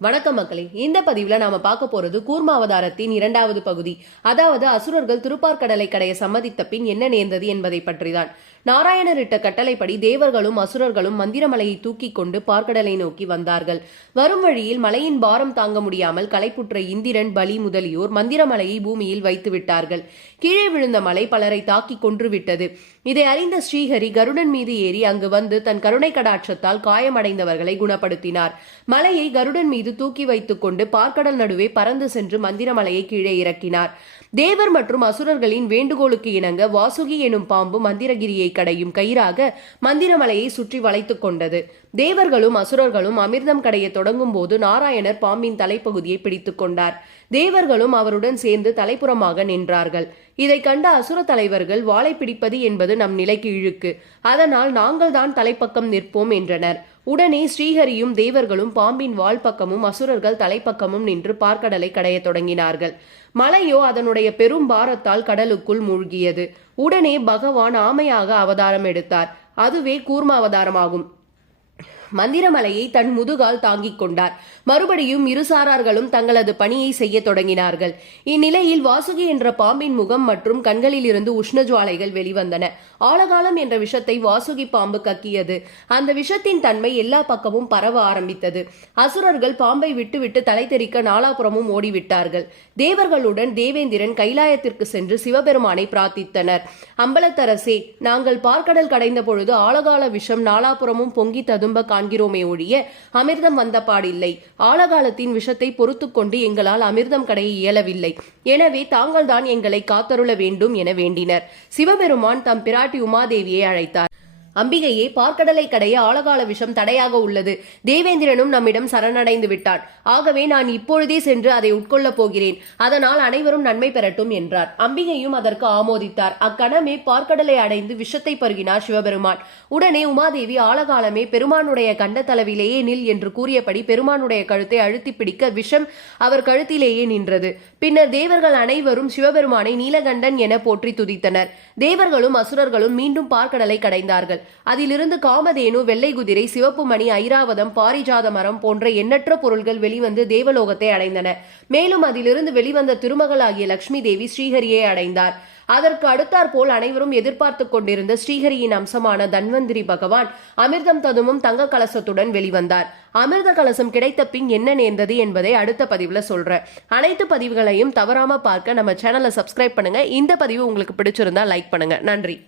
வணக்கம் மக்களே இந்த பதிவுல நாம பார்க்க போறது கூர்ம அவதாரத்தின் இரண்டாவது பகுதி. அதாவது அசுரர்கள் திருப்பார்கடலை கடைய சம்மதித்த பின் என்ன நேர்ந்தது என்பதை பற்றிதான். நாராயணர் இட்ட கட்டளைப்படி தேவர்களும் அசுரர்களும் மந்திரமலையை தூக்கிக் கொண்டு பார்க்கடலை நோக்கி வந்தார்கள். வரும் வழியில் மலையின் பாரம் தாங்க முடியாமல் களைப்புற்ற இந்திரன் பலி முதலியோர் மந்திரமலையை பூமியில் வைத்து விட்டார்கள். கீழே விழுந்த மலை பலரை தாக்கி கொன்றுவிட்டது இதை அறிந்த ஸ்ரீஹரி கருடன் மீது ஏறி அங்கு வந்து தன் கருணை கடாட்சத்தால் காயமடைந்தவர்களை குணப்படுத்தினார். மலையை கருடன் மீது தூக்கி வைத்துக்கொண்டு பார்க்கடல் நடுவே பறந்து சென்று மந்திரமலையை கீழே இறக்கினார். தேவர் மற்றும் அசுரர்களின் வேண்டுகோளுக்கு இணங்க வாசுகி எனும் பாம்பு மந்திரகிரியை கடையும் கயிறாக மந்திரமலையை சுற்றி வளைத்துக் கொண்டது. தேவர்களும் அசுரர்களும் அமிர்தம் கடைய தொடங்கும் போது நாராயணர் பாம்பின் தலைப்பகுதியை பிடித்துக் கொண்டார். தேவர்களும் அவருடன் சேர்ந்து தலைப்புறமாக நின்றார்கள். இதை கண்ட அசுர தலைவர்கள் வாளை பிடிப்பது என்பது நம் நிலைக்கு இழுக்கு. அதனால் நாங்கள் தான் தலைப்பக்கம் நிற்போம் என்றனர். உடனே ஸ்ரீஹரியும் தேவர்களும் பாம்பின் வால் பக்கமும் அசுரர்கள் தலைப்பக்கமும் நின்று பார்க்கடலை கடையத் தொடங்கினார்கள். மலையோ அதனுடைய பெரும் பாரத்தால் கடலுக்குள் மூழ்கியது. உடனே பகவான் ஆமையாக அவதாரம் எடுத்தார். அதுவே கூர்ம அவதாரமாகும். மந்திரமலையை தன் முதுகால் தாங்கிக் கொண்டார். மறுபடியும் இருசாரார்களும் தங்களது பணியை செய்ய தொடங்கினார்கள். இந்நிலையில் வாசுகி என்ற பாம்பின் முகம் மற்றும் கண்களில் இருந்து உஷ்ண ஜுவாலைகள் வெளிவந்தன. ஆழகாலம் என்ற விஷத்தை வாசுகி பாம்பு கக்கியது. அந்த விஷத்தின் தன்மை எல்லா பக்கமும் பரவ ஆரம்பித்தது. அசுரர்கள் பாம்பை விட்டுவிட்டு தலை தெறிக்க நாலாபுறமும் ஓடிவிட்டார்கள். தேவர்களுடன் தேவேந்திரன் கைலாயத்திற்கு சென்று சிவபெருமானை பிரார்த்தித்தனர். அம்பலத்தரசே நாங்கள் பார்க்கடல் கடைந்த பொழுது ஆழகால விஷம் நாலாபுறமும் பொங்கி ததும்ப காண்கிறோமே ஒழிய அமிர்தம் வந்த பாடில்லை ஆழகாலத்தின் விஷத்தை பொறுத்து கொண்டு எங்களால் அமிர்தம் கடைய இயலவில்லை. எனவே தாங்கள்தான் எங்களை காத்தருள வேண்டும் என வேண்டினர். சிவபெருமான் தம் பிராட்டி உமாதேவியை அழைத்தார். அம்பிகையே பார்க்கடலை கடைய ஆழகால விஷம் தடையாக உள்ளது. தேவேந்திரனும் நம்மிடம் சரணடைந்து விட்டான் ஆகவே நான் இப்பொழுதே சென்று அதை உட்கொள்ளப் போகிறேன். அதனால் அனைவரும் நன்மை பெறட்டும் என்றார். அம்பிகையும் அதற்கு ஆமோதித்தார். அக்கணமே பார்க்கடலை அடைந்து விஷத்தை பருகினார் சிவபெருமான். உடனே உமாதேவி ஆழகாலமே பெருமானுடைய கண்ட தளவிலேயே நில் என்று கூறியபடி பெருமானுடைய கழுத்தை அழுத்தி பிடிக்க விஷம் அவர் கழுத்திலேயே நின்றது. பின்னர் தேவர்கள் அனைவரும் சிவபெருமானை நீலகண்டன் என போற்றி துதித்தனர். தேவர்களும் அசுரர்களும் மீண்டும் பார்க்கடலை கடைந்தார்கள். அதிலிருந்து காமதேனு வெள்ளை குதிரை சிவப்பு மணி ஐராவதம் பாரிஜாத மரம் போன்ற எண்ணற்ற பொருள்கள் வெளிவந்து தேவலோகத்தை அடைந்தன. மேலும் அதிலிருந்து வெளிவந்த திருமகளாகிய லட்சுமி தேவி ஸ்ரீஹரியை அடைந்தார். அதற்கு அடுத்தாற்போல் அனைவரும் எதிர்பார்த்து கொண்டிருந்த ஸ்ரீஹரியின் அம்சமான தன்வந்திரி பகவான் அமிர்தம் ததுமும் தங்க கலசத்துடன் வெளிவந்தார். அமிர்த கலசம் கிடைத்த பின் என்ன நேர்ந்தது என்பதை அடுத்த பதிவுல சொல்றேன். அனைத்து பதிவுகளையும் தவறாம பார்க்க நம்ம சேனலை சப்ஸ்கிரைப் பண்ணுங்க. இந்த பதிவு உங்களுக்கு பிடிச்சிருந்தா லைக் பண்ணுங்க. நன்றி.